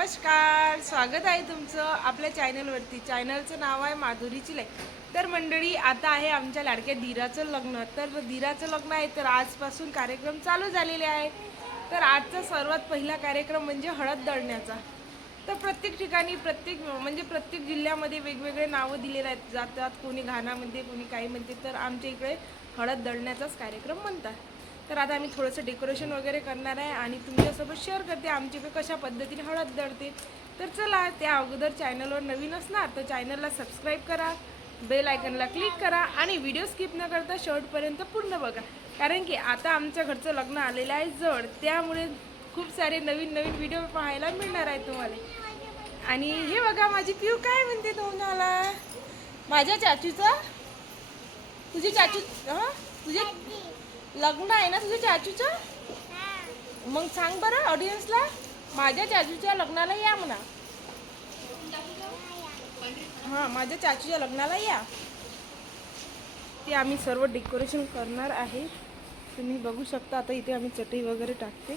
नमस्कार स्वागत आहे तुमचं आपल्या चॅनलवरती. चॅनलचं नाव आहे माधुरीची लाईफ तर मंडळी आता आहे आमच्या लाडक्या दिराचं लग्न. तर दिराचं लग्न आहे तर आजपासून कार्यक्रम चालू झालेले आहे. तर आजचा सर्वात पहिला कार्यक्रम म्हणजे हळद दळण्याचा. तर प्रत्येक ठिकाणी प्रत्येक म्हणजे प्रत्येक जिल्ह्यामध्ये वेगवेगळे नावं दिलेले आहेत. जातात कोणी घाणामध्ये कोणी काही म्हणते तर आमच्या इकडे हळद दळण्याचाच कार्यक्रम म्हणतात. तर आता आम्ही थोडंसं डेकोरेशन वगैरे करणार आहे आणि तुमच्यासोबत शेअर करते आमच्याकडे कशा पद्धतीने हळद दळते. तर चला त्या अगोदर चॅनलवर नवीन असणार तर चॅनलला सबस्क्राईब करा बेल आयकनला क्लिक करा आणि व्हिडिओ स्किप न करता शेवटपर्यंत पूर्ण बघा. कारण की आता आमच्या घरचं लग्न आलेलं आहे जड त्यामुळे खूप सारे नवीन नवीन व्हिडिओ पाहायला मिळणार आहे तुम्हाला. आणि हे बघा माझी पिऊ काय म्हणते तुम्हाला? माझ्या चाचूचा? तुझी चाचू हां? तुझे लग्न आहे ना तुझ्या चाचूचं? मग सांग बरं ऑडियन्सला माझ्या चाचूच्या लग्नाला या म्हणा. हां माझ्या चाचूच्या लग्नाला या. ते आम्ही सर्व डेकोरेशन करणार आहे. तुम्ही बघू शकता आता इथे आम्ही चटई वगैरे टाकते.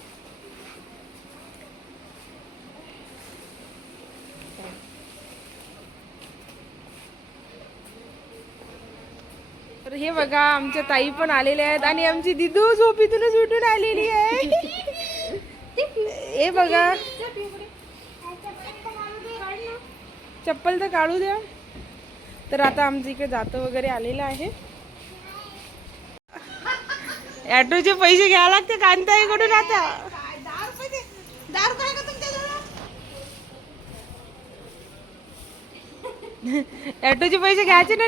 हे बघा आमच्या ताई पण आलेल्या आहेत आणि आमची दिदू झोपीतूनच उठून आलेली आहे. हे बघा. चप्पल तर काढू द्या. तर आता आमच्या इकडे जातं वगैरे आलेलं आहे. ॲटोचे पैसे घ्यावे लागते कांताईकडून आता. ॲटोचे पैसे घ्यायचे ना?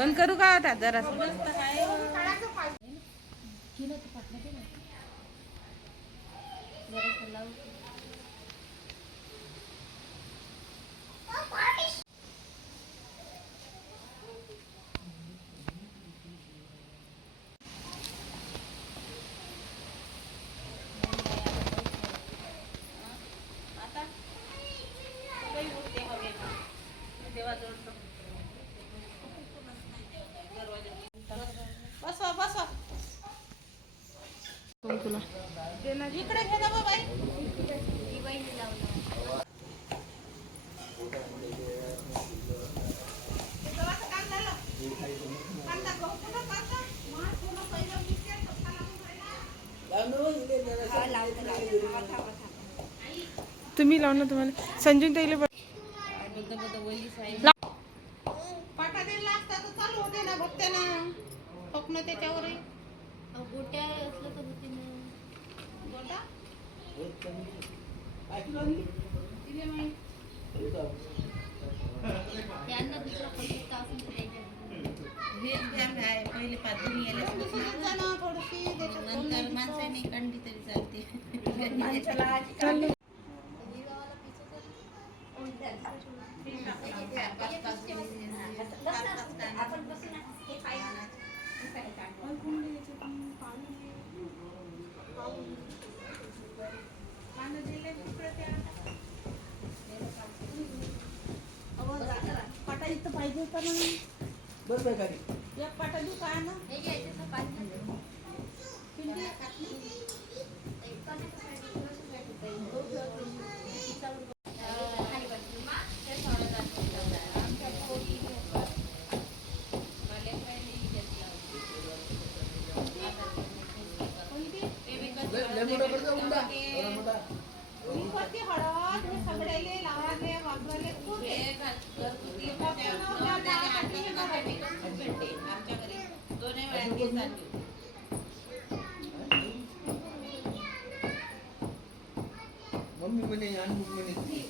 बंद करू का आता? जरा इकडे घे ना बाई. तुम्ही लाव ना तुम्हाला. संजून ताईला पण- लाव. पाटा दिला असता तर चालू होते ना बघते ना फकणं त्याच्यावरही गोट्या असलं तर होते ना. पहिले पाचजणी यायला समजा ना थोडीशी त्याच्यात नंतर माणसाने काढली तरी चालते चाललं. पाटा इथं पाहिजे होता ना एक पाटा देऊ काय ना हे घ्यायचे दोन्ही वेळा केस आणली. मम्मी म्हणे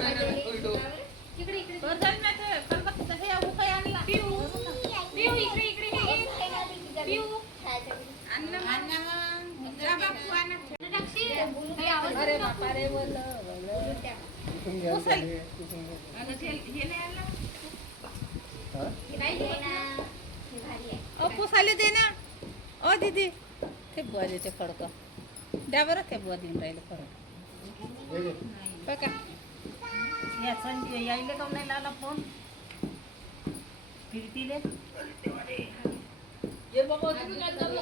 पुसाले दे ना. अ दीदी. ते बुवा देते फडक. द्या बरं ते बुवा देऊन राहिलं फडक. बघा. या संजय यायले का नाही लाला फोन. फिरतीले. ये बाबा तुम्ही काय चाललं?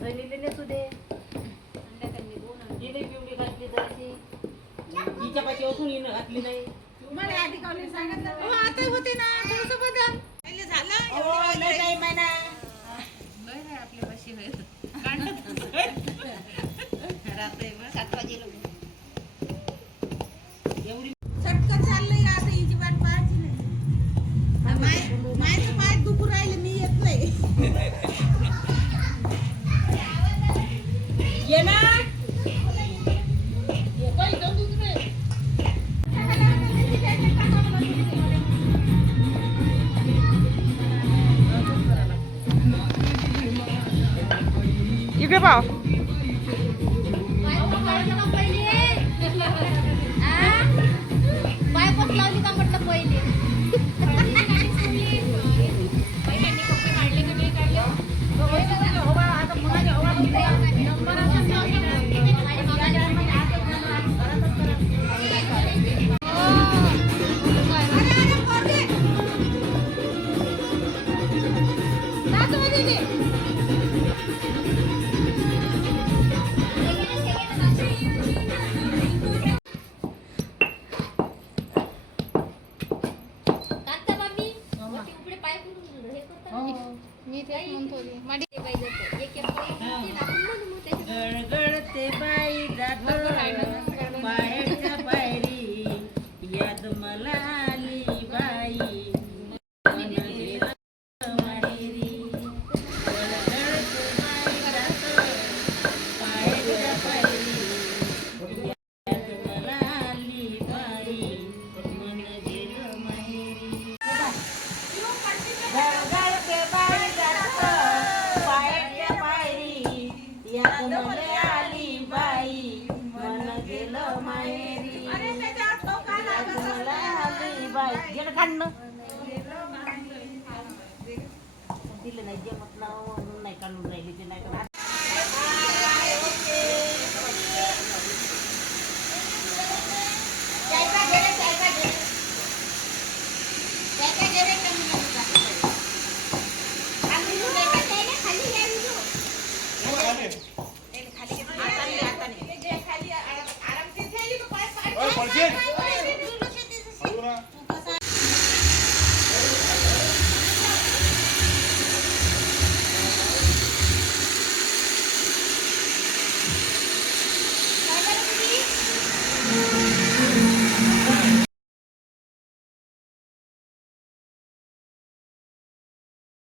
धनिलेले सुदे हिने पिवडी घातली जराशी. हिच्या पाठी असून घातली नाही. तुम्हाला आधी कावले सांगितलं हो, आता होते ना पहिले झालं एवढी अहो, बरं आपल्या पाशी. होईल काढलं तसं. रात्र सात वाजेला Viva